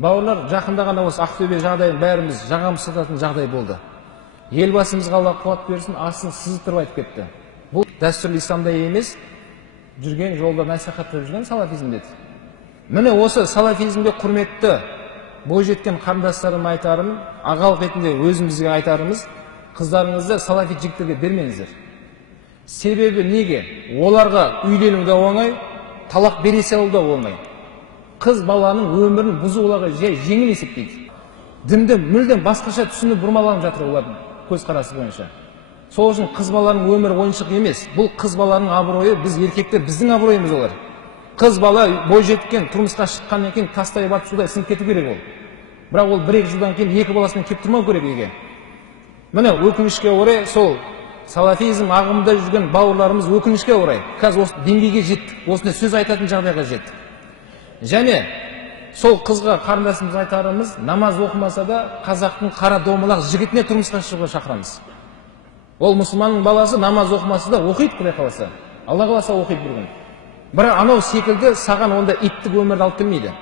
Бауырлар, жақында ғана осы Ақтөбе жағдайын бәріміз жағамыз сататын жағдай болды. Елбасымызға Алла қуат берсін, астын сызықтырып айтып кетті. Бұл дәстүрлі исламда емес, жүрген жолда насихаттап жүрген салафизм деді. Міне осы салафизмге құрметті бойжеткен қарындастарым айтарым, ағалық ретінде өзімізге айтарымыз, қыздарыңызды салафи жігіттерге бермеңіздер. Себебі неге? Оларға үйлену де оңай, талақ бере салу да оңай. Қыз баланың өмірін бұзу оларға жеңіл есептейді. Дінді мүлдем басқаша түсініп бұрмаланып жатыр олардың көзқарасы бойынша. Сол үшін қыз баланың өмірі ойыншық емес. Бұл қыз баланың абыройы, біз еркектер, біздің абыройымыз олар. Қыз бала бойжеткен тұрмысқа шыққаннан кейін тастай батып судай сынып кету керек ол. Бірақ ол 1-2 жылдан кейін 2 баласымен кеп тұрмау керек екен. Міне өкінішке орай сол салафизм ағымында жүрген бауырларымыз өкінішке орай қазір осы деңгейге жеттік, осындай сөз айтатын жағдайға жеттік. Және сол қызға қарындасымыз айтарымыз, намаз оқымаса да қазақтың қара домалақ жігітіне тұрмысқа шығуға шақырамыз. Ол мұсылманның баласы намаз оқымаса да оқиды, құдай қаласа. Алла қаласа оқиды бір күн. Бірақ анау секілді саған онда иттік өмірді алып келмейді.